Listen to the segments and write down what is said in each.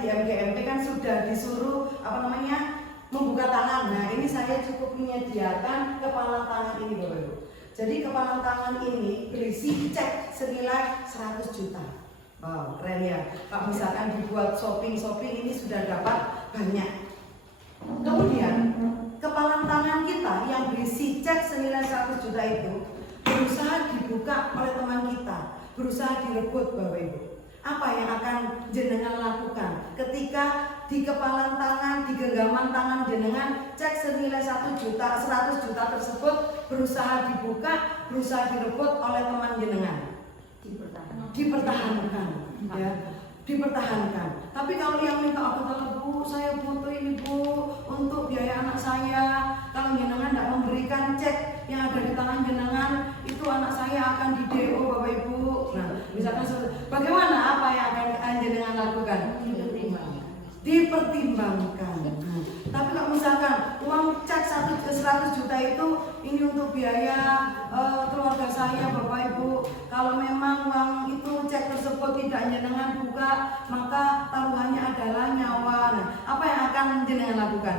di MGMP kan sudah disuruh membuka tangan. Nah ini saya cukup menyediakan kepalan tangan ini Bapak Ibu. Jadi kepalan tangan ini berisi cek senilai 100 juta. Wow, keren ya. Kalau misalkan dibuat shopping ini sudah dapat banyak. Kemudian kepalan tangan kita yang berisi cek senilai 100 juta itu berusaha dibuka oleh teman kita, berusaha direbut Bapak Ibu. Apa yang akan jenengan lakukan ketika di kepalan tangan, di genggaman tangan jenengan cek senilai 100 juta tersebut berusaha dibuka, berusaha direbut oleh teman jenengan? Dipertahankan, ya, dipertahankan. Tapi kalau yang minta aku Bu, saya butuh ini Bu untuk biaya anak saya. Kalau jenengan tidak memberikan cek yang ada di tangan jenengan, itu anak saya akan di DO Bapak Ibu. Nah, misalkan bagaimana apa yang akan jenengan lakukan? Dipertimbangkan. Nah, tapi kalau misalkan uang cek 100 juta itu ini untuk biaya keluarga saya Bapak Ibu, kalau memang uang itu cek tersebut tidak jenengan buka, maka taruhannya adalah nyawa. Nah, apa yang akan jenengan lakukan?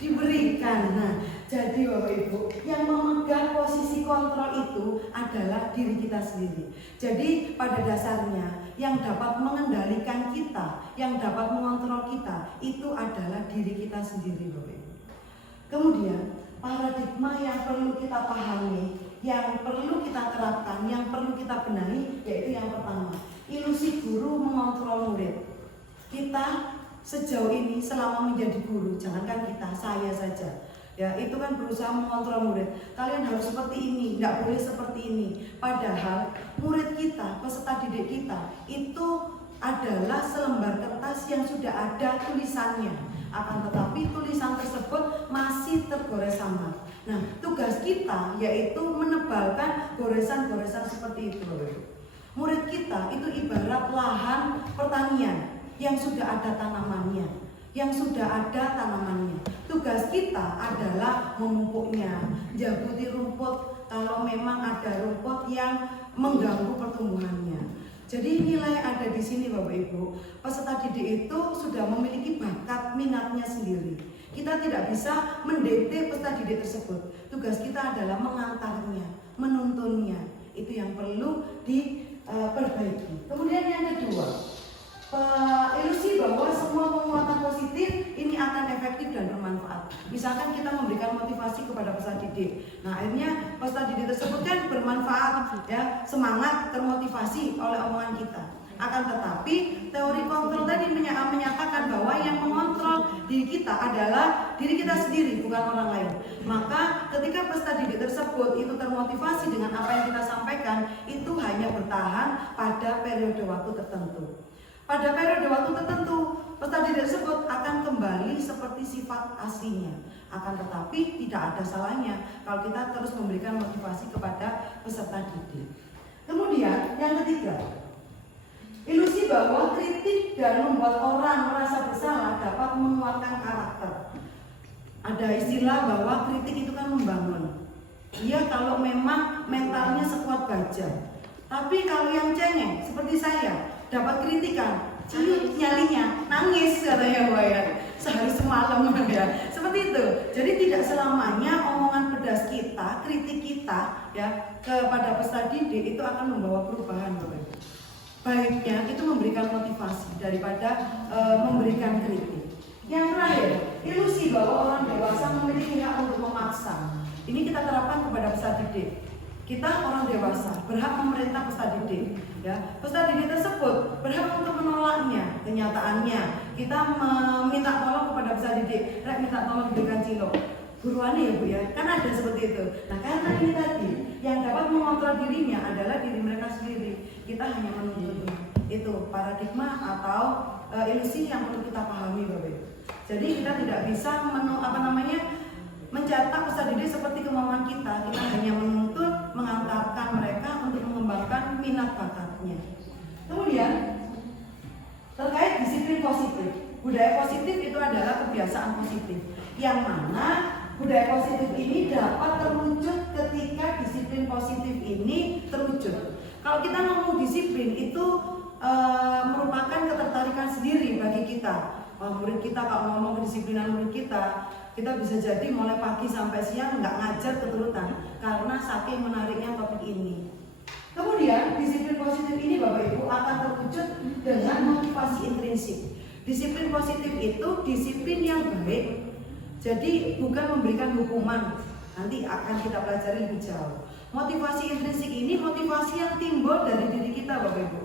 Diberikan. Nah, jadi Bapak Ibu, yang memegang posisi kontrol itu adalah diri kita sendiri. Jadi pada dasarnya yang dapat mengendalikan kita, yang dapat mengontrol kita, itu adalah diri kita sendiri Bapak Ibu. Kemudian paradigma yang perlu kita pahami, yang perlu kita terapkan, yang perlu kita benahi, yaitu yang pertama, ilusi guru mengontrol murid. Kita sejauh ini selama menjadi guru, jangankan kita, saya saja, ya itu kan berusaha mengontrol murid. Kalian harus seperti ini, tidak boleh seperti ini. Padahal murid kita, peserta didik kita itu adalah selembar kertas yang sudah ada tulisannya. Akan tetapi tulisan tersebut masih tergores samar. Nah, tugas kita yaitu menebalkan goresan-goresan seperti itu. Murid kita itu ibarat lahan pertanian yang sudah ada tanamannya, Tugas kita adalah memupuknya, jabuti rumput kalau memang ada rumput yang mengganggu pertumbuhannya. Jadi nilai ada di sini Bapak Ibu. Peserta didik itu sudah memiliki bakat minatnya sendiri. Kita tidak bisa mendikte peserta didik tersebut. Tugas kita adalah mengantarnya, menuntunnya. Itu yang perlu diperbaiki. Kemudian yang kedua, ilusi bahwa semua penguatan positif ini akan efektif dan bermanfaat. Misalkan kita memberikan motivasi kepada peserta didik. Nah, akhirnya peserta didik tersebut kan bermanfaat, ya, semangat, termotivasi oleh omongan kita. Akan tetapi teori kontrol tadi menyatakan bahwa yang mengontrol diri kita adalah diri kita sendiri, bukan orang lain. Maka ketika peserta didik tersebut itu termotivasi dengan apa yang kita sampaikan, itu hanya bertahan pada periode waktu tertentu. Pada periode waktu tertentu, peserta didik tersebut akan kembali seperti sifat aslinya. Akan tetapi tidak ada salahnya kalau kita terus memberikan motivasi kepada peserta didik. Kemudian yang ketiga, ilusi bahwa kritik dan membuat orang merasa bersalah dapat menguatkan karakter. Ada istilah bahwa kritik itu kan membangun. Iya kalau memang mentalnya sekuat baja. Tapi kalau yang cengeng seperti saya, dapat kritikan, ciut nyalinya, nangis katanya Mbak ya, sehari semalam ya, seperti itu. Jadi tidak selamanya omongan pedas kita, kritik kita ya kepada peserta didik itu akan membawa perubahan Bapak. Baiknya itu memberikan motivasi daripada memberikan kritik. Yang terakhir, ilusi bahwa orang dewasa memiliki hak untuk memaksa. Ini kita terapkan kepada peserta didik. Kita orang dewasa berhak memerintah peserta didik, ya. Peserta didik tersebut berhak untuk menolaknya. Kenyataannya kita meminta tolong kepada peserta didik, minta tolong diberikan cilok. Buruannya ya Bu ya, kan ada seperti itu. Nah karena ini tadi yang dapat mengontrol dirinya adalah diri mereka sendiri. Kita hanya menuntut itu paradigma atau ilusi yang perlu kita pahami Bapak. Jadi kita tidak bisa mencetak peserta didik seperti kemauan kita. Kita hanya menuntut, mengantarkan mereka untuk mengembangkan minat bakatnya. Kemudian terkait disiplin positif, budaya positif itu adalah kebiasaan positif, yang mana budaya positif ini dapat terwujud ketika disiplin positif ini terwujud. Kalau kita ngomong disiplin itu merupakan ketertarikan sendiri bagi kita. Murid kita kalau ngomong kedisiplinan murid kita bisa jadi mulai pagi sampai siang nggak ngajar keturutan karena saking menariknya topik ini. Kemudian disiplin positif ini Bapak Ibu akan terwujud dengan motivasi intrinsik. Disiplin positif itu disiplin yang baik. Jadi bukan memberikan hukuman. Nanti akan kita pelajari lebih jauh. Motivasi intrinsik ini motivasi yang timbul dari diri kita Bapak Ibu.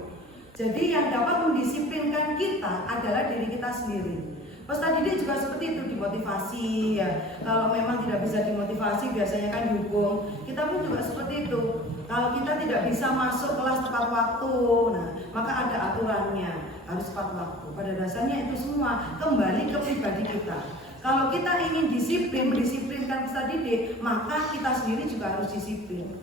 Jadi yang dapat mendisiplinkan kita adalah diri kita sendiri. Peserta didik juga seperti itu, dimotivasi ya. Kalau memang tidak bisa dimotivasi biasanya kan dihukum. Kita pun juga seperti itu. Kalau kita tidak bisa masuk kelas tepat waktu, nah maka ada aturannya, harus tepat waktu. Pada dasarnya itu semua kembali ke pribadi kita. Kalau kita ingin disiplin, mendisiplinkan peserta didik, maka kita sendiri juga harus disiplin.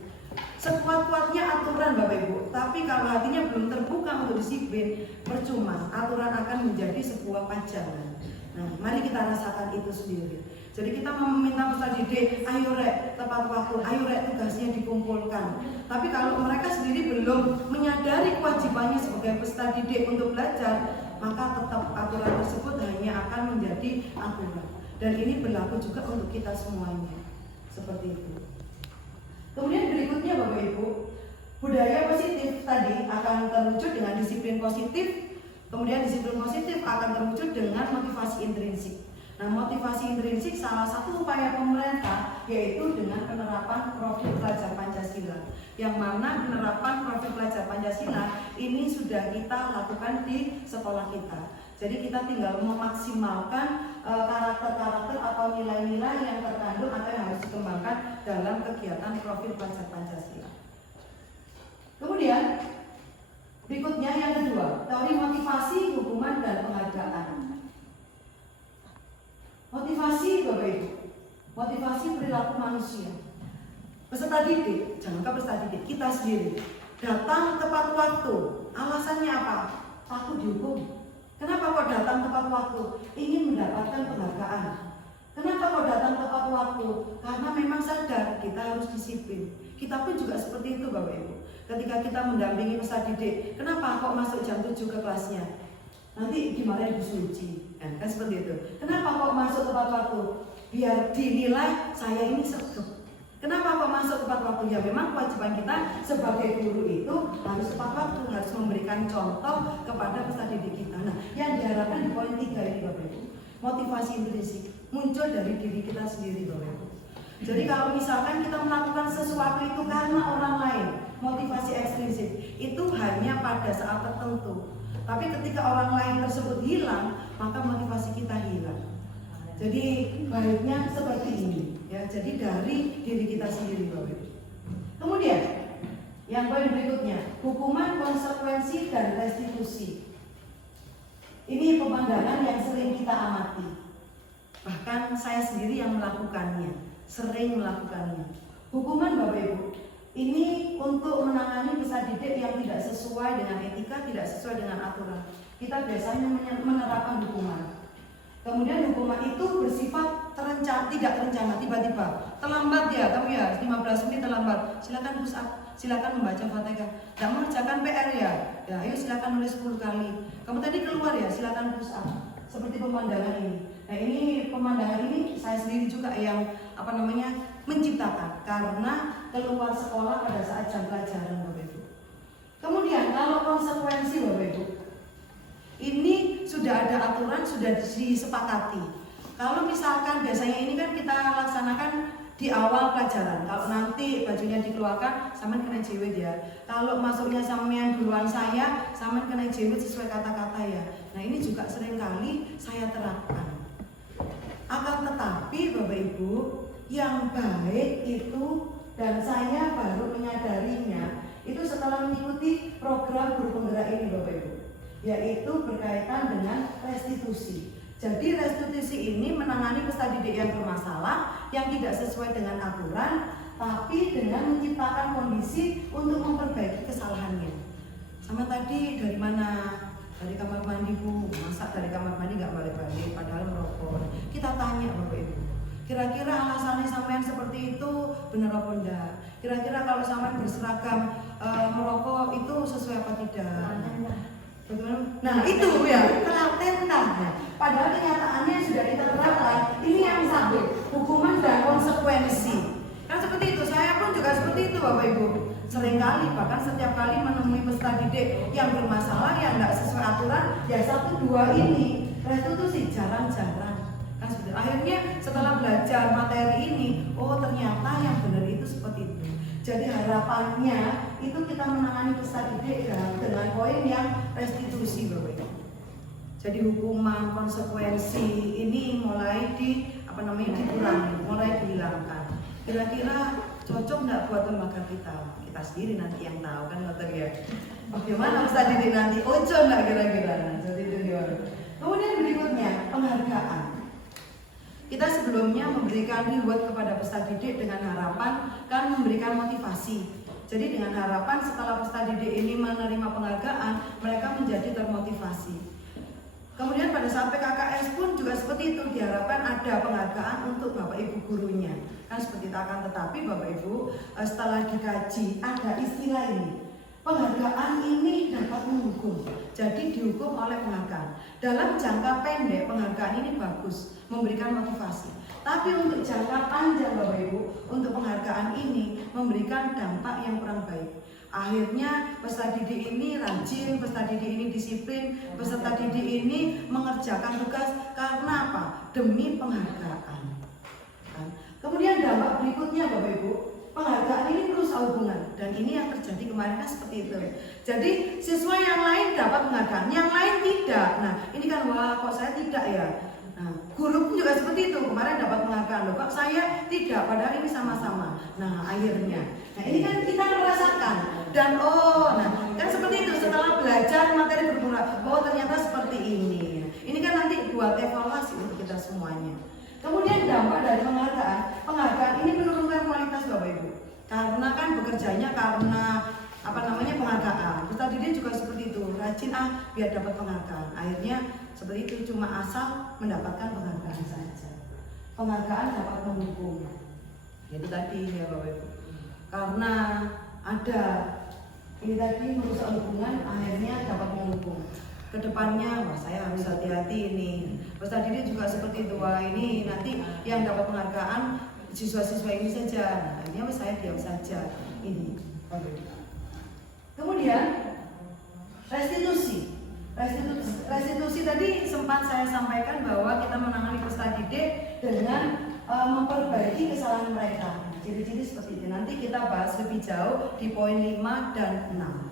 Sekuat-kuatnya aturan Bapak Ibu, tapi kalau hatinya belum terbuka untuk disiplin, percuma, aturan akan menjadi sebuah pajangan. Nah, mari kita rasakan itu sendiri. Jadi kita meminta peserta didik, ayo rek tepat waktu, ayo rek tugasnya dikumpulkan. Tapi kalau mereka sendiri belum menyadari kewajibannya sebagai peserta didik untuk belajar, maka tetap aturan tersebut hanya akan menjadi aturan. Dan ini berlaku juga untuk kita semuanya. Seperti itu. Kemudian berikutnya Bapak Ibu, budaya positif tadi akan terwujud dengan disiplin positif. Kemudian disiplin positif akan terwujud dengan motivasi intrinsik. Nah, motivasi intrinsik salah satu upaya pemerintah yaitu dengan penerapan profil pelajar Pancasila. Yang mana penerapan profil pelajar Pancasila ini sudah kita lakukan di sekolah kita. Jadi kita tinggal memaksimalkan karakter-karakter atau nilai-nilai yang terkandung atau yang harus dikembangkan dalam kegiatan profil pelajar Pancasila. Kemudian berikutnya yang kedua, teori motivasi, hukuman, dan penghargaan. Motivasi Bapak Ibu, motivasi perilaku manusia. Peserta didik, jangankan peserta didik, kita sendiri datang tepat waktu. Alasannya apa? Takut dihukum. Kenapa kok datang tepat waktu? Ingin mendapatkan penghargaan. Kenapa kok datang tepat waktu? Karena memang sadar kita harus disiplin. Kita pun juga seperti itu Bapak Ibu. Ketika kita mendampingi peserta didik, kenapa kok masuk jam 7 ke kelasnya? Nanti gimana Ibu Suci? Kan seperti itu. Kenapa kok masuk tepat waktu? Biar dinilai saya ini sergap. Kenapa kok masuk tepat waktu? Ya memang kewajiban kita sebagai guru itu harus tepat waktu, harus memberikan contoh kepada peserta didik kita. Nah, yang diharapkan di poin 3 ini Bapak Ibu, motivasi intrinsik muncul dari diri kita sendiri Bapak Ibu. Jadi kalau misalkan kita melakukan sesuatu itu karena orang lain, motivasi ekstrinsik itu hanya pada saat tertentu. Tapi ketika orang lain tersebut hilang, maka motivasi kita hilang. Jadi baiknya seperti ini, ya. Jadi dari diri kita sendiri, Bapak. Kemudian yang poin berikutnya, hukuman, konsekuensi, dan restitusi. Ini pemandangan yang sering kita amati. Bahkan saya sendiri yang melakukannya, sering melakukannya. Hukuman Bapak Ibu, ini untuk menangani peserta didik yang tidak sesuai dengan etika, tidak sesuai dengan aturan. Kita biasanya menerapkan hukuman. Kemudian hukuman itu bersifat tidak terencana, tiba-tiba. Terlambat ya, kamu ya, 15 menit terlambat. Silakan push up, silakan membaca Fatihah. Tidak mengerjakan PR ya, ayo silakan nulis 10 kali. Kamu tadi keluar ya, silakan push up. Seperti pemandangan ini. Nah ini pemandangan ini saya sendiri juga yang menciptakan karena keluar sekolah pada saat jam pelajaran Bapak Ibu. Kemudian kalau konsekuensi Bapak Ibu, ini sudah ada aturan, sudah disepakati. Kalau misalkan biasanya ini kan kita laksanakan di awal pelajaran. Kalau nanti bajunya dikeluarkan, sampean kena jewit ya. Kalau masuknya sampean duluan saya, sampean kena jewit sesuai kata-kata ya. Nah ini juga seringkali saya terapkan. Akan tetapi Bapak Ibu, yang baik itu dan saya baru menyadarinya itu setelah mengikuti program guru penggerak ini Bapak Ibu, yaitu berkaitan dengan restitusi. Jadi restitusi ini menangani peserta didik yang bermasalah, yang tidak sesuai dengan aturan, tapi dengan menciptakan kondisi untuk memperbaiki kesalahannya. Sama tadi dari mana? Dari kamar mandi Bu, masa dari kamar mandi nggak balik-balik padahal merokok. Kita tanya Bapak Ibu, kira-kira alasannya sampean seperti itu benar apa enggak? Kira-kira kalau sampean berseragam merokok itu sesuai apa tidak? Nah itu ya telatennya. Padahal kenyataannya sudah kita terapkan. Ini yang sabit, hukuman dan konsekuensi. Kan seperti itu. Saya pun juga seperti itu Bapak Ibu. Seringkali bahkan setiap kali menemui peserta didik yang bermasalah yang tidak sesuai aturan, ya 1, 2 ini restitusi jarang-jarang. Kan seperti itu. Akhirnya setelah belajar materi ini, oh ternyata yang benar itu seperti itu. Jadi harapannya itu kita menangani peserta didik dengan poin yang restitusi Bapak Ibu. Jadi hukuman, konsekuensi ini mulai dikurangi, mulai dihilangkan. Kira-kira cocok nggak buat lembaga kita? Kita sendiri nanti yang tahu kan dokter ya. Bagaimana peserta didik nanti? Ojo nggak kira-kira? Jadi itu gimana? Kemudian berikutnya penghargaan. Kita sebelumnya memberikan reward kepada peserta didik dengan harapan kan memberikan motivasi. Jadi dengan harapan setelah peserta didik ini menerima penghargaan, mereka menjadi termotivasi. Kemudian pada saat PKKS pun juga seperti itu, diharapkan ada penghargaan untuk Bapak Ibu gurunya. Kan seperti itu, akan tetapi Bapak Ibu setelah dikaji ada istilah ini. Penghargaan ini dapat menghukum, jadi dihukum oleh penghargaan. Dalam jangka pendek penghargaan ini bagus, memberikan motivasi. Tapi untuk jangka panjang Bapak Ibu, untuk penghargaan ini memberikan dampak yang kurang baik. Akhirnya peserta didik ini rajin, peserta didik ini disiplin, peserta didik ini mengerjakan tugas karena apa? Demi penghargaan. Kemudian dampak berikutnya Bapak Ibu, penghargaan ini merusak hubungan dan ini yang terjadi kemarin kan seperti itu. Jadi siswa yang lain dapat penghargaan, yang lain tidak. Nah ini kan wah kok saya tidak ya. Nah guru pun juga seperti itu, kemarin dapat penghargaan loh, kok saya tidak, padahal ini sama-sama. Nah akhirnya, nah ini kan kita merasakan dan nah kan seperti itu setelah belajar materi berguna, oh ternyata seperti ini. Ini kan nanti buat evaluasi untuk kita semuanya. Kemudian dampak dari penghargaan ini menurunkan kualitas Bapak Ibu. Karena kan bekerjanya karena penghargaan. Peserta didik juga seperti itu, rajin biar dapat penghargaan. Akhirnya seperti itu, cuma asal mendapatkan penghargaan saja. Penghargaan dapat menghukum. Itu tadi ya Bapak Ibu. Karena ada ini tadi merusak hubungan, akhirnya dapat menghukum. Kedepannya, wah saya harus hati-hati ini. Peserta didik juga seperti itu, wah ini nanti yang dapat penghargaan siswa-siswa ini saja. Nah, akhirnya saya diam saja ini. Kemudian restitusi. Restitusi tadi sempat saya sampaikan bahwa kita menangani peserta didik dengan memperbaiki kesalahan mereka. Ciri-ciri seperti ini nanti kita bahas lebih jauh di poin 5 dan 6.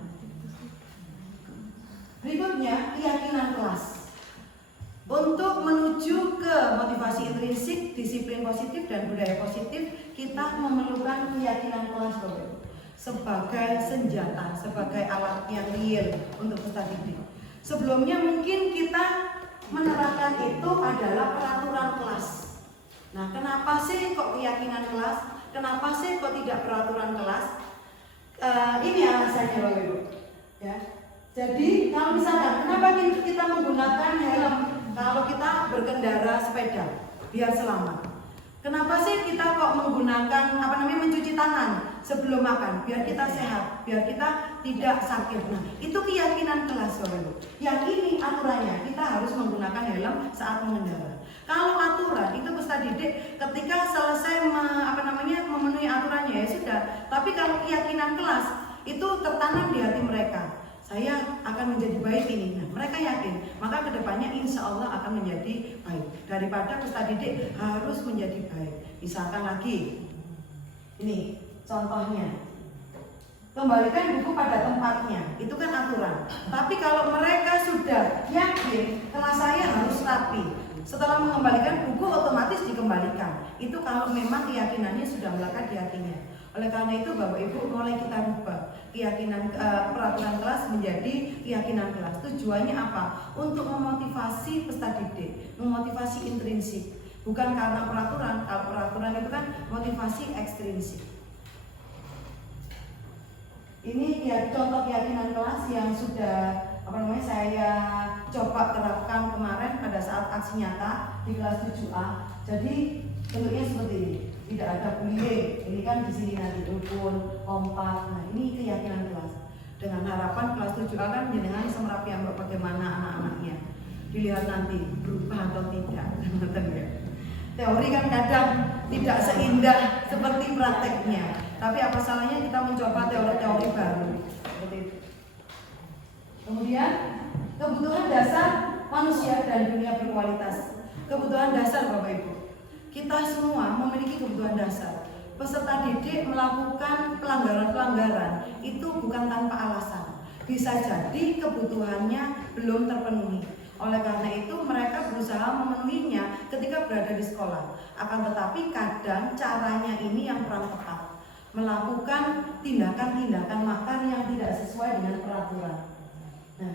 Berikutnya, keyakinan kelas. Untuk menuju ke motivasi intrinsik, disiplin positif dan budaya positif, kita memerlukan keyakinan kelas sebagai senjata, sebagai alat yang real untuk peserta didik. Sebelumnya mungkin kita menerapkan itu adalah peraturan kelas. Nah, kenapa sih kok keyakinan kelas? Kenapa sih kok tidak peraturan kelas? Ini alasannya Bapak Ibu. Ya. Jadi kalau misalkan kenapa kita menggunakan helm kalau kita berkendara sepeda biar selamat? Kenapa sih kita kok menggunakan mencuci tangan sebelum makan biar kita sehat, biar kita tidak sakit? Nah itu keyakinan kelas Bapak Ibu. Yang ini aturannya kita harus menggunakan helm saat mengendara. Kalau aturan itu peserta didik ketika selesai memenuhi aturannya ya sudah. Tapi kalau keyakinan kelas itu tertanam di hati mereka. Saya akan menjadi baik ini. Nah, mereka yakin, maka kedepannya insya Allah akan menjadi baik. Daripada peserta didik harus menjadi baik. Misalkan lagi, ini contohnya, kembalikan buku pada tempatnya. Itu kan aturan. Tapi kalau mereka sudah yakin, kelas saya harus rapi. Setelah mengembalikan buku otomatis dikembalikan. Itu kalau memang keyakinannya sudah melekat di hatinya. Oleh karena itu Bapak Ibu mulai kita rubah keyakinan peraturan kelas menjadi keyakinan kelas. Tujuannya apa? Untuk memotivasi peserta didik, memotivasi intrinsik. Bukan karena peraturan. Kalau peraturan itu kan motivasi ekstrinsik. Ini ya contoh keyakinan kelas yang sudah saya coba terapkan kemarin pada saat aksi nyata di kelas 7A. Jadi bentuknya seperti ini. Tidak ada bullying. Ini kan di sini nanti rukun, kompak. Nah, ini keyakinan kelas. Dengan harapan kelas 7A kan jenengan semerapi bagaimana anak-anaknya. Dilihat nanti berubah atau tidak. Teori kan kadang tidak seindah seperti prakteknya. Tapi apa salahnya kita mencoba teori-teori baru. Seperti itu. Kemudian kebutuhan dasar manusia dan dunia berkualitas. Kebutuhan dasar Bapak Ibu. Kita semua memiliki kebutuhan dasar. Peserta didik melakukan pelanggaran-pelanggaran itu bukan tanpa alasan. Bisa jadi kebutuhannya belum terpenuhi. Oleh karena itu mereka berusaha memenuhinya ketika berada di sekolah. Akan tetapi kadang caranya ini yang kurang tepat. Melakukan tindakan-tindakan makar yang tidak sesuai dengan peraturan. Nah,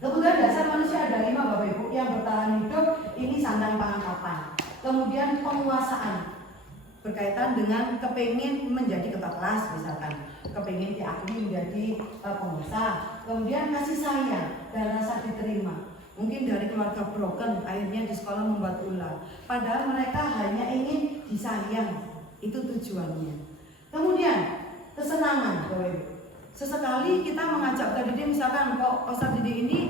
kebutuhan dasar manusia ada 5 Bapak Ibu. Yang bertahan hidup ini sandang pangan papan. Kemudian penguasaan. Berkaitan dengan kepingin menjadi ketua kelas misalkan, kepingin diakui menjadi pengusaha, kemudian kasih sayang dan rasa diterima. Mungkin dari keluarga broken akhirnya di sekolah membuat ulah, padahal mereka hanya ingin disayang, itu tujuannya. Kemudian kesenangan, sesekali kita mengajak tadi dia misalkan kok peserta didik ini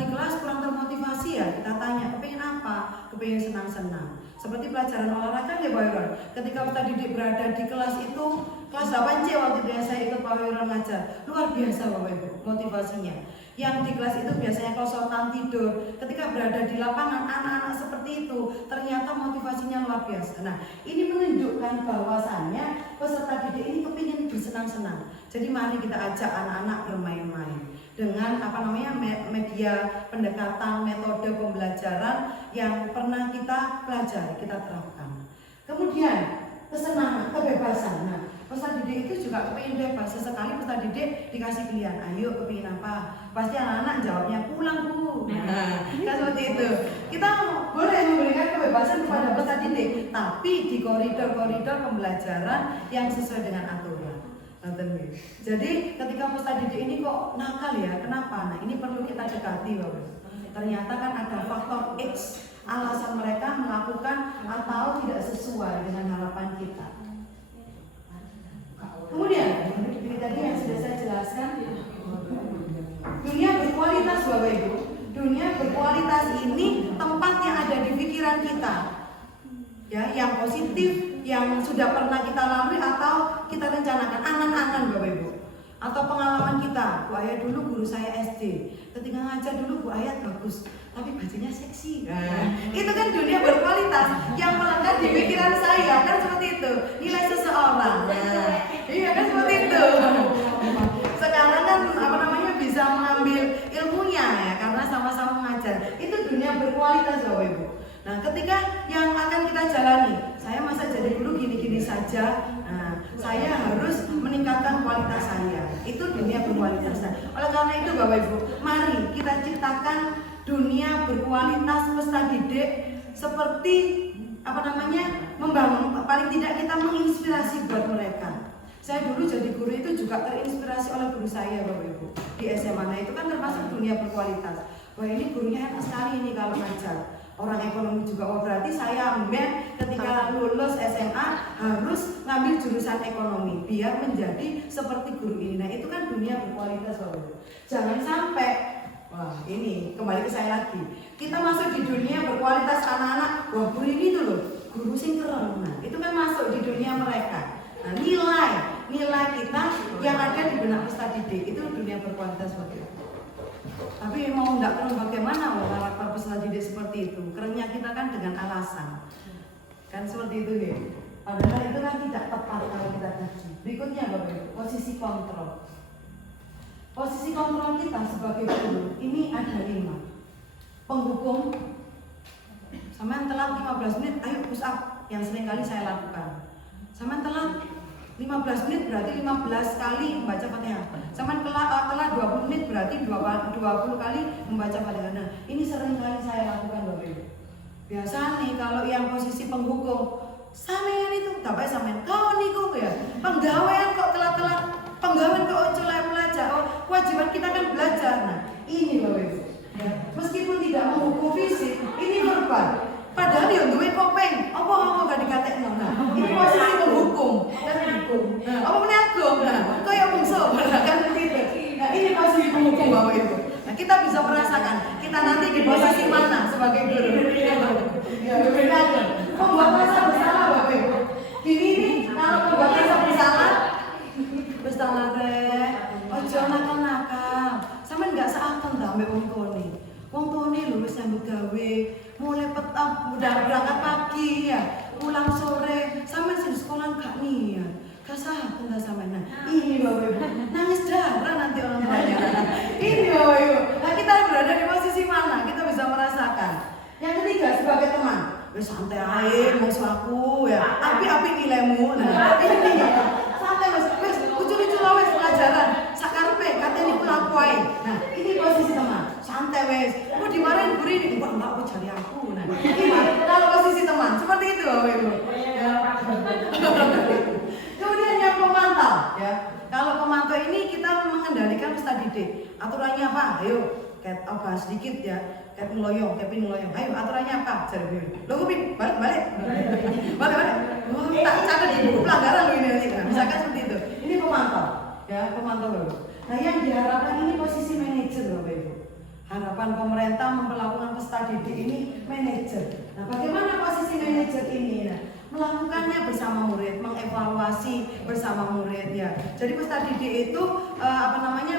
di kelas kurang termotivasi ya, kita tanya kepingin apa, kepingin senang-senang. Seperti pelajaran olahraga ya Pak Wiron. Ketika peserta didik berada di kelas itu, kelas 8C waktu itu yang saya ikut Pak Wiron ngajar, luar biasa Bapak Ibu motivasinya. Yang di kelas itu biasanya konsultan tidur, ketika berada di lapangan anak-anak seperti itu ternyata motivasinya luar biasa. Nah ini menunjukkan bahwasannya peserta didik ini kepingin bersenang-senang. Jadi mari kita ajak anak-anak bermain-main dengan media pendekatan, metode pembelajaran yang pernah kita pelajari, kita terapkan. Kemudian kesenangan, kebebasan. Nah, peserta didik itu juga kepingin bebas. Sesekali peserta didik dikasih pilihan, ayo kepingin apa? Pasti anak-anak jawabnya pulang Bu. Nah, kan seperti itu. Kita boleh memberikan kebebasan kepada peserta didik, tapi di koridor-koridor pembelajaran yang sesuai dengan aturan. Jadi ketika peserta didik ini kok nakal ya, kenapa? Nah ini perlu kita dekati Bapak. Ternyata kan ada faktor X, alasan mereka melakukan atau tidak sesuai dengan harapan kita. Kemudian tadi yang sudah saya jelaskan, dunia berkualitas Bapak Ibu. Dunia berkualitas ini tempatnya ada di pikiran kita, ya, yang positif, yang sudah pernah kita lalui atau kita rencanakan, angan-angan Bapak Ibu, atau pengalaman kita. Bu Ayat dulu guru saya SD, ketika ngajar dulu Bu Ayat bagus, tapi bajunya seksi. Nah, itu kan dunia berkualitas yang melekat di pikiran saya, kan seperti itu. Nilai seseorang. Nah, iya kan seperti itu. Sekarang kan bisa mengambil ilmunya ya, karena sama-sama mengajar. Itu dunia berkualitas Bapak Ibu. Nah, ketika yang akan kita jalani, saya masa jadi guru gini-gini saja. Nah, saya harus meningkatkan kualitas saya. Itu dunia berkualitas. Oleh karena itu Bapak Ibu, mari kita ciptakan dunia berkualitas peserta didik seperti membangun, paling tidak kita menginspirasi buat mereka. Saya dulu jadi guru itu juga terinspirasi oleh guru saya Bapak Ibu di SMA. Nah, itu kan termasuk dunia berkualitas. Wah, ini gurunya enak sekali ini kalau ngajar. Orang ekonomi juga, oh berarti saya ketika lulus SMA harus ngambil jurusan ekonomi biar menjadi seperti guru ini. Nah itu kan dunia berkualitas Bapak. Jangan sampai, wah ini kembali ke saya lagi, kita masuk di dunia berkualitas anak-anak, wah guru ini tuh loh, guru sing keren. Nah itu kan masuk di dunia mereka. Nah nilai kita yang ada di benak peserta didik itu dunia berkualitas Bapak. Tapi mau enggak perlu bagaimana para peserta didik seperti itu. Kerennya kita kan dengan alasan. Kan seperti itu ya. Padahal itu kan tidak tepat kalau kita kaji. Berikutnya Bapak Ibu, posisi kontrol. Posisi kontrol kita sebagai guru ini ada 5. Penghukum. Sama yang telat 15 menit, ayo push up, yang sering kali saya lakukan. Sama yang telat 15 menit berarti 15 kali membaca Fatihah. Sama telah 20 menit berarti 20 kali membaca Fatihah. Nah, ini sering kali saya lakukan Bapak Ibu. Biasa nih kalau yang posisi penghukum, sampean itu tapi sampean kau niku ya. Penggawean kok telat-telat, penggawean kok colek belajar. Oh, kewajiban kita kan belajar. Nah, ini Bapak Ibu. Ya, meskipun tidak menghukum fisik, ini verbal. Padahal yang duwe kopeng, apa gak dikatekno. Nah, ini posisi penghukum, kan hukum. Nah, apa meneh agum. Nah, kaya bungsu, kan begitu. merasakan kita nanti di posisi mana sebagai guru. Ya, benar. Membuat rasa bersalah Bapak Ibu. Gini nih, kalau membuat rasa bersalah, wis ta teh, ojo nakal-nakal. Sampeyan enggak seakan ta mbek wong tuane. Wong tuane lho wis nyambut gawe, mulai petang udah berangkat pagi ya, pulang sore, sampeyan sing sekolah gak niat. Kasah tunda sampeyan. Ini Bapak Ibu, nangis darah nanti orang tuanya. Ini Bapak Ibu. Nah, kita berada di posisi mana? Kita bisa merasakan. Yang ketiga sebagai teman. Wis santai ae musuh aku ya. Api-api nilaimu. Nah, ini santai wis lucu-lucu lah wis pelajaran. Sakarepe katene iku aku ae. Nah, ini posisi teman. Santai wis. Kok dimarahin guru ini enggak aku cari aku. Nah, ini kalau posisi teman seperti itu Bapak Ibu. Ya. Kemudian yang pemantau ya. Kalau pemantau ini kita mengendalikan peserta didik. Aturannya apa? Ayo, kayak bahas sedikit ya. Kayak ngeloyong, ayo aturannya apa? Jadi Bin, lo Bin, balik. Oh, tak catat di buku pelanggaran lo ini. Nah, misalkan seperti itu. Ini pemantau, ya pemantau lo. Nah, yang diharapkan ini posisi manajer Bapak Ibu. Harapan pemerintah memperlakukan peserta didik ini manajer. Nah, bagaimana posisi manajer ini? Nah, melakukannya bersama murid, mengevaluasi bersama murid ya. Jadi peserta didik itu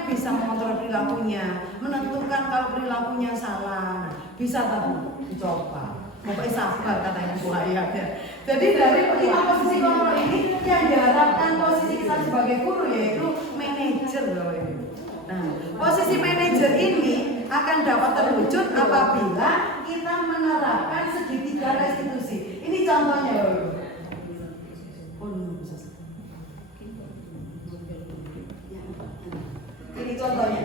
bisa mengontrol perilakunya, menentukan kalau perilakunya salah. Nah, bisa tadi dicoba. Pokoknya sabar katanya Bu Hayat ya. Jadi dari 5 posisi kontrol ini yang diharapkan posisi kita sebagai guru yaitu manajer loh ini. Nah, posisi manajer ini akan dapat terwujud apabila kita menerapkan segitiga restitusi. Ini contohnya loh. Ini contohnya.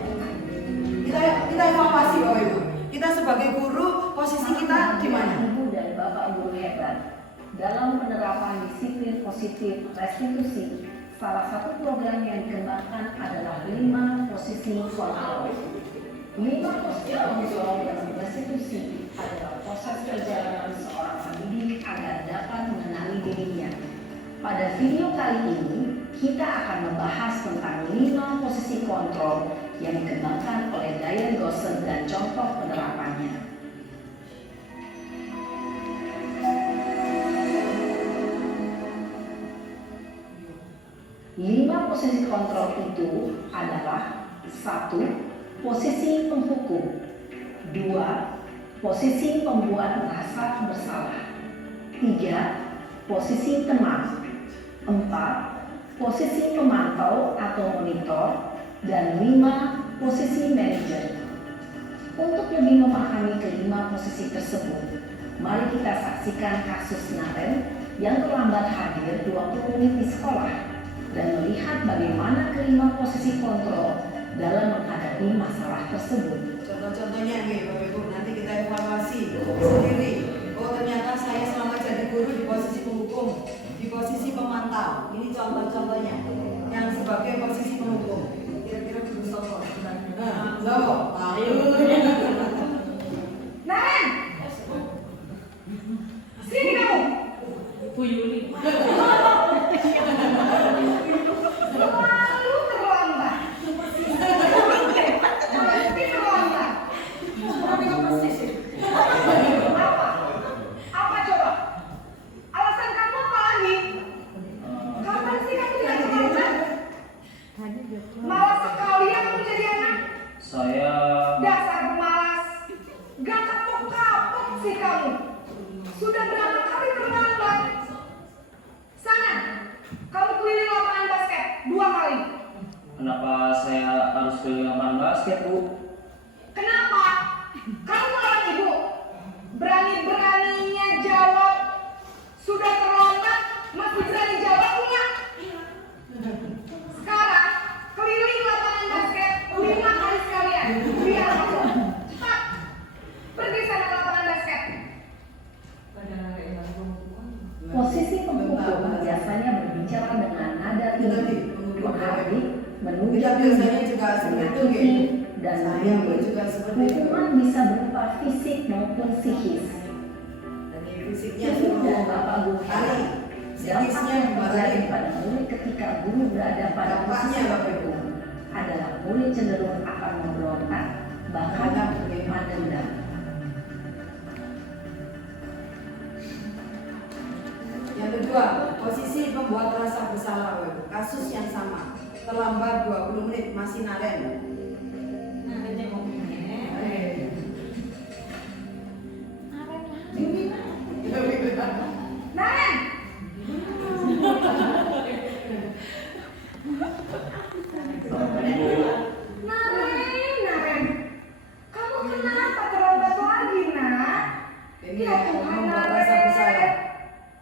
Kita evaluasi Bapak Ibu. Kita sebagai guru posisi kita di mana? Ibu dan Bapak guru hebat dalam penerapan disiplin positif restitusi. Salah satu program yang dikembangkan adalah 5 posisi kontrol. 5 posisi kontrol dalam restitusi adalah proses perjalanan seorang pendidik agar dapat mengenali dirinya. Pada video kali ini, kita akan membahas tentang 5 posisi kontrol yang dikembangkan oleh Diane Gosset dan contoh penerapannya. Lima posisi kontrol itu adalah 1. Posisi penghukum, 2. Posisi pembuat merasa bersalah, 3. Posisi teman, 4. Posisi pemantau atau monitor, dan 5. Posisi manajer. Untuk lebih memahami kelima posisi tersebut, mari kita saksikan kasus Naren yang terlambat hadir 20 menit di sekolah dan melihat bagaimana kelima posisi kontrol dalam menghadapi masalah tersebut. Contoh-contohnya nih Bapak Ibu, nanti kita evaluasi sendiri. Oh ternyata saya selama jadi guru di posisi penghukum, di posisi pemantau. Ini contoh-contohnya yang sebagai posisi penghukum. Kira-kira guru sopo? Sopo? Naren! Sini kamu! Bu Yuli. Selalu terlambat. Pasti terlambat. Apa? Apa coba? Alasan kamu apa lagi? Kapan sih kamu tidak terlambat? Malas sekali ya kamu jadi anak. Saya Dasar pemalas. Gak kapok-kapok sih kamu. Sudah berapa kali terlambat? Sana, kamu keliling lapangan basket 2 kali. kenapa saya harus keliling lapangan basket, Bu? Kenapa? Kamu orang ibu. Berani-beraninya jawab. Sudah terlambat, masih berani jawab enggak? Sekarang, keliling lapangan basket 5 kali sekalian. Biar aku. Cepat. Pergi sana ke lapangan basket. Posisi penghukum biasanya berbicara dengan nada tinggi, menghardik, menuju Kita biasanya juga seperti itu, dan saya pun juga seperti itu. hukuman bisa berupa fisik maupun psikis. Dan fisiknya Ibu dan sudah Bapak guru kali. dampak Psikisnya yang terjadi dimarahin. pada murid ketika guru berada pada Dampaknya, posisi Bapak Ibu. penghukum adalah murid cenderung akan memberontak, bahkan dendam. Yang kedua, posisi pembuat rasa bersalah, Bu. Kasus yang sama, terlambat 20 menit masih Naren. Naren! Selamat pagi Bu. Naren, kamu kenapa terlambat lagi, nak? Ini Ya Tuhan, membuat rasa bersalah. Naren.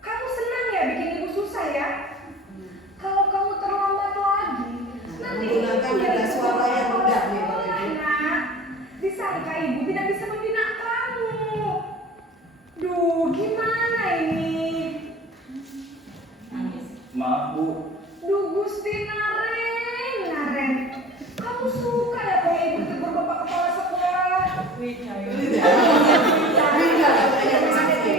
Kamu senang ya bikin ibu susah ya? Kalau kamu terlambat lagi, nanti Menggunakan ibu nada suara yang rendah nih, Bapak sekolah, Ibu. nak. Disangka ibu tidak bisa membina kamu. Duh, gimana ini? Maaf Bu. Duh, Gusti Naren. Kamu suka ya kalau ibu tegur bapak kepala sekolah? Beda, katanya posisi.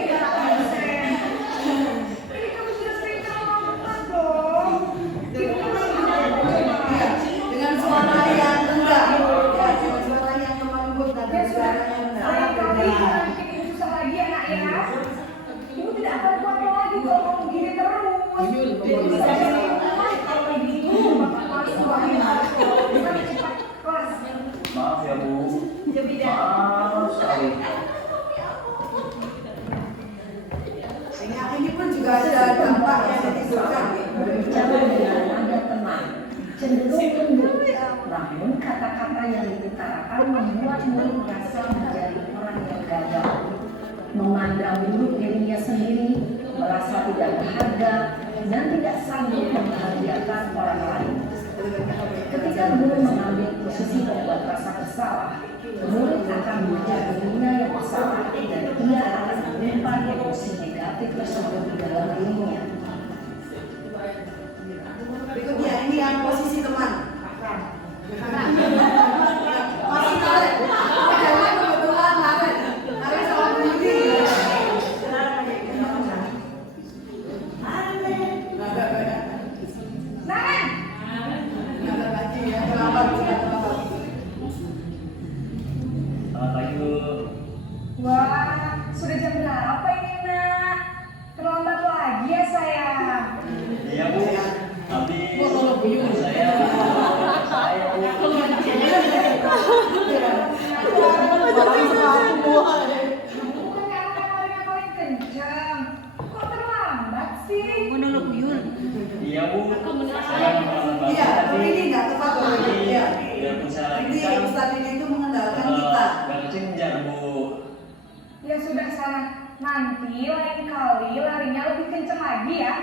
Ini kamu sudah sering terlambat dong. Iya, dengan suara yang rendah. Ya, dengan suara yang lembut dan Ya sudah, suara yang rendah. lain kali jangan bikin ibu susah lagi ya, nak ya. Ibu tidak akan kuat lagi kalau kamu begini terus. Kalau begitu, bapak masuk lagi. Cepat kelas. Maaf ya Bu. Maaf sekali. Ini pun juga ada dampak yang ditimbulkan. Berbicara dengan nada tenang, cenderung lembut, namun kata-kata yang diutarakan membuat murid merasa menjadi orang yang gagal, memandang buruk dirinya sendiri, merasa tidak berharga, dan tidak sanggup membahagiakan orang lain. Ketika guru mengambil posisi membuat rasa bersalah, murid akan melihat dirinya yang bersalah dan ia akan menyimpan emosi negatif tersebut di dalam dirinya. Berikutnya ini yang posisi teman. Masih Naren. Jangan kebetulan Naren. Naren sama Budi. Naren! Naren lagi ya, terlambat. Selamat pagi Bu. Wah, sudah jam berapa ini, nak? Terlambat lagi ya, sayang. Iya Bu. Tapi saya Bukan anak-anak yang paling kencang. Kok terlambat sih? iya Bu. Saya mengalami Iya, tapi ini nggak tepat loh. Iya. biarpun saya Nanti kencang, Ustadz ini itu mengandalkan kita. nggak kencang Bu. Ya sudah sana. Nanti lain kali larinya lebih kencang lagi ya.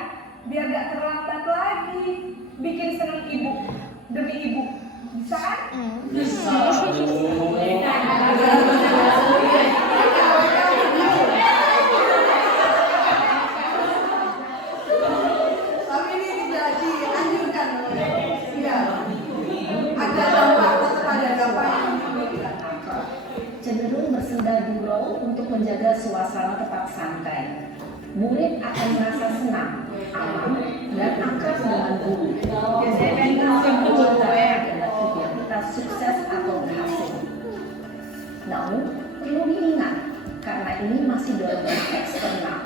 Biar gak terlambat lagi. Bikin seneng ibu. Demi ibu. Bisa kan? Bisa Bu. Tapi ini tidak dianjurkan. Iya. Ada dampak, tetap ada dampak yang ditimbulkan. Cenderung bersenda gurau untuk menjaga suasana tetap santai. Murid akan merasa senang, aman, dan akrab dengan guru. Adalah identitas sukses atau berhasil. Namun, perlu diingat, karena ini masih dorongan eksternal,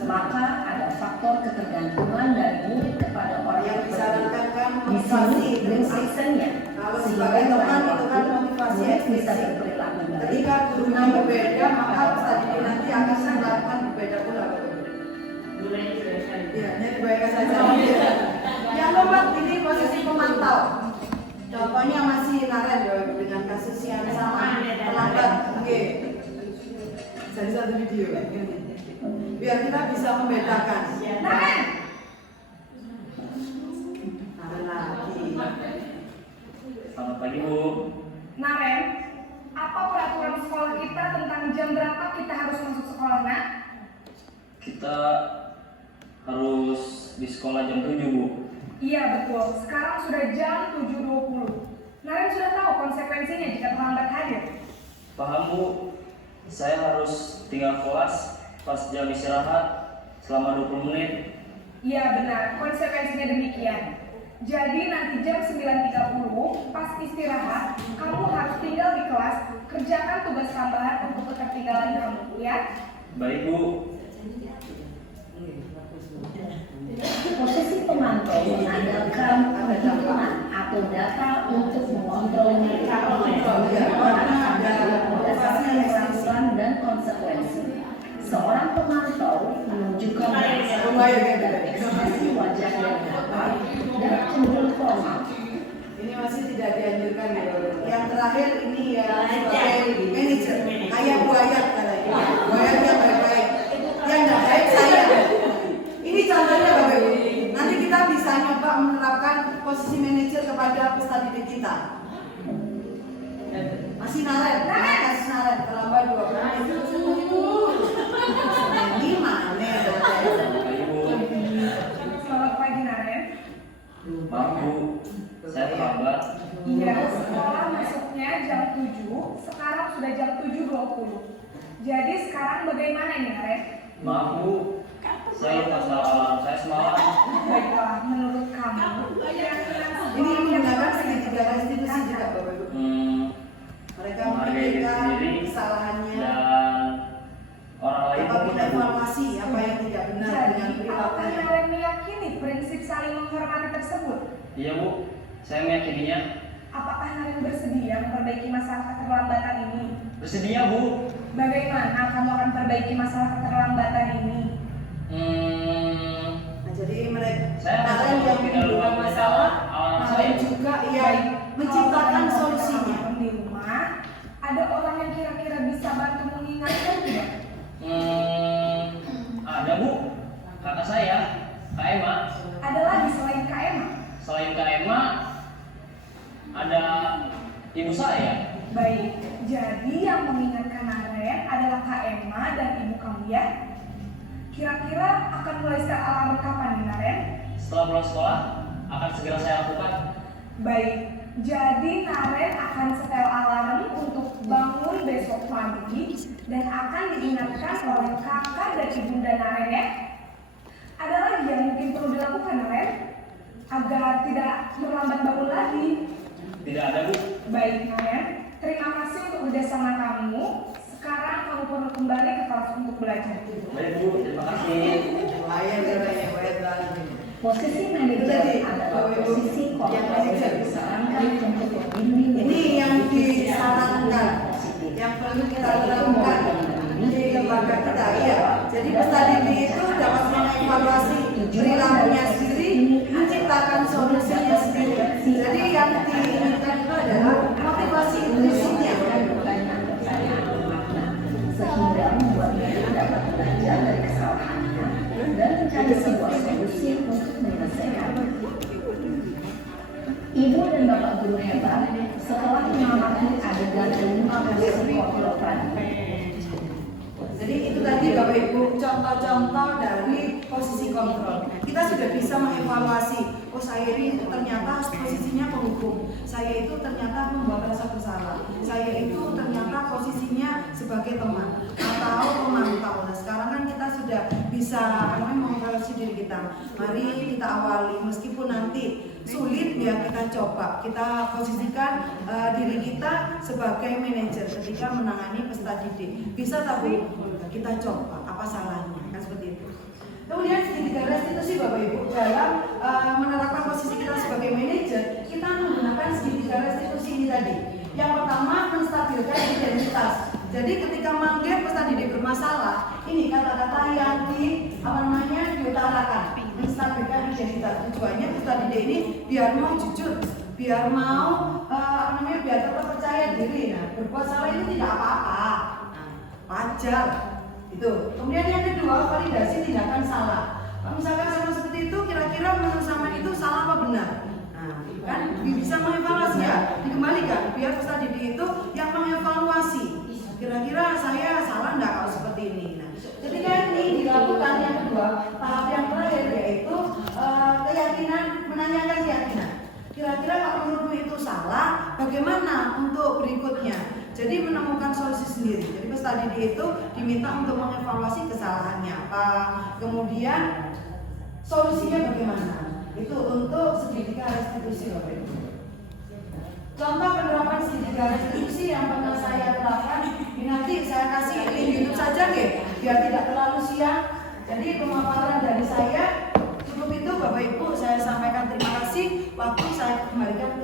maka ada faktor ketergantungan dari murid kepada orang Yang yang disarankan kan di sini motivasi dengan prinsip. aksennya, Kalau sehingga sebagai teman lain itu kan waktu motivasi murid bisa prinsip. berperilaku baik. Ketika gurunya berbeda, maka Ustadz ini nanti akan melakukan berbeda pula. Iya, ini kebaikan saja. Yang keempat ini posisi pemantau. Contohnya masih Naren ya, dengan kasus yang sama terlambat. Oke. Jadi satu video. Biar kita bisa membedakan. Naren! Naren lagi. Selamat pagi Bu. Naren, apa peraturan sekolah kita tentang jam berapa kita harus masuk sekolah, nak? Kita harus di sekolah jam 7 Bu. Iya betul, sekarang sudah jam 7.20. Naren sudah tahu konsekuensinya jika terlambat hadir. Paham Bu. Saya harus tinggal kelas pas jam istirahat selama 20 menit. Iya benar, konsekuensinya demikian. Jadi nanti jam 9.30 pas istirahat, kamu harus tinggal di kelas, kerjakan tugas tambahan untuk ketertinggalan kamu, ya? Baik, Bu. Posisi pemantau mengandalkan perhitungan atau data untuk mengontrol mereka berdasarkan peraturan dan konsekuensi. Seorang pemantau menunjukkan dan ekspresi wajah yang datar dan cenderung formal. Ini masih tidak dianjurkan ya. Yang terakhir ini ya sebagai manajer kayak buaya katanya. Buayanya baik-baik. Yang tidak baik saya. Ini contohnya Bapak Ibu. Nanti kita bisa nyoba menerapkan posisi manajer kepada peserta didik kita. Masih naret, kasih naret terlambat 2 menit. Ini mana? Baik, Bu. Selamat pagi, Naren. Maaf, Bu. Saya terlambat. Iya, sekolah masuknya jam 7, sekarang sudah jam 7.20. Jadi sekarang bagaimana ini, Naren? Maaf, Bu. Saya lupa soal alarm saya semalam. Baiklah, menurut kamu, kira-kira Ini menggunakan segitiga restitusi juga Bapak Ibu. Mereka Menghargai diri memikirkan sendiri kesalahannya, dan orang lain apa pun, Bu. evaluasi apa yang tidak benar dengan Jadi, apakah perilakunya. Naren meyakini prinsip saling menghormati tersebut? Iya, Bu. Saya meyakininya. Apakah Naren bersedia memperbaiki masalah keterlambatan ini? Bersedia, Bu. Bagaimana kamu akan perbaiki masalah keterlambatan ini? Nah, jadi mereka Saya kalian yang tidak menimbulkan lupa masalah, alarm kalian saya. juga yang menciptakan Kalau solusinya. kamu di rumah, ada orang yang kira-kira bisa bantu mengingatkan tidak? Ada, Bu. Kakak saya, Kak Emma. Ada lagi selain Kak Emma? Selain Kak Emma, ada ibu saya. Baik, jadi yang mengingatkan Naren adalah Kak Emma dan ibu kamu ya? Kira-kira akan mulai set alarm kapan nih Naren? Setelah pulang sekolah, akan segera saya lakukan. Baik, jadi Naren akan setel alarm untuk bangun besok pagi dan akan diingatkan oleh kakak dan ibunda Naren ya. Ada lagi yang mungkin perlu dilakukan Naren agar tidak terlambat bangun lagi. Tidak ada, Bu. Baik Naren, terima kasih untuk kerjasama kamu. Sekarang kamu perlu kembali ke kelas untuk belajar. Baik, Bu. Terima kasih. Layan caranya, baik banget. Posisi manajer adalah posisi kontrol yang disarankan untuk membimbing. Ini yang disarankan, yang perlu kita lakukan di lembaga kita ya. Jadi peserta didik itu dapat mengevaluasi perilakunya sendiri, menciptakan solusinya sendiri. Jadi yang diinginkan itu adalah motivasi intrinsiknya. Sehingga membuat mereka dapat belajar dari kesalahannya dan mencari sebuah solusi untuk menyelesaikan. Ibu dan bapak guru hebat setelah mengamati adegan 15 kontrol tadi. Jadi itu tadi Bapak Ibu contoh-contoh dari posisi kontrol. Kita sudah bisa mengevaluasi, oh saya ini ternyata posisinya penghukum, saya itu ternyata membuat rasa bersalah, saya itu ternyata posisinya sebagai teman atau pemantau. Nah sekarang kan kita sudah bisa mengevaluasi diri kita. Mari kita awali, meskipun nanti sulit ya kita coba, kita posisikan diri kita sebagai manajer ketika menangani peserta didik. Bisa tapi kita coba apa salahnya, kan seperti itu. Kemudian segitiga restitusi Bapak Ibu dalam menerapkan posisi kita sebagai manajer, kita menggunakan segitiga restitusi ini tadi. Yang pertama menstabilkan identitas. Jadi ketika manggil peserta didik bermasalah, ini kata-kata yang diutarakan, menstabilkan identitas. Tujuannya peserta didik ini biar mau jujur, biar mau biar tetap percaya diri. Nah, berbuat salah ini tidak apa-apa, wajar. Itu. Kemudian yang kedua, validasi tindakan salah. Misalkan sama seperti itu, kira-kira menurut Saman itu salah apa benar? Nah, kan bisa mengevaluasi ya, dikembalikan. Biar peserta didik itu yang mengevaluasi. Kira-kira saya salah nggak kalau seperti ini? Nah, ketika ini dilakukan yang kedua, tahap yang terakhir yaitu keyakinan, menanyakan keyakinan. Kira-kira kalau menurutmu itu salah, bagaimana untuk berikutnya? Jadi menemukan solusi sendiri. Jadi peserta didik itu diminta untuk mengevaluasi kesalahannya apa, kemudian solusinya bagaimana. Itu untuk segitiga restitusi Bapak Ibu. Contoh penerapan segitiga restitusi yang pernah saya terapkan, ini nanti saya kasih link YouTube saja deh, biar tidak terlalu siang. Jadi pemaparan dari saya cukup itu Bapak Ibu, saya sampaikan terima kasih. Waktu saya kembalikan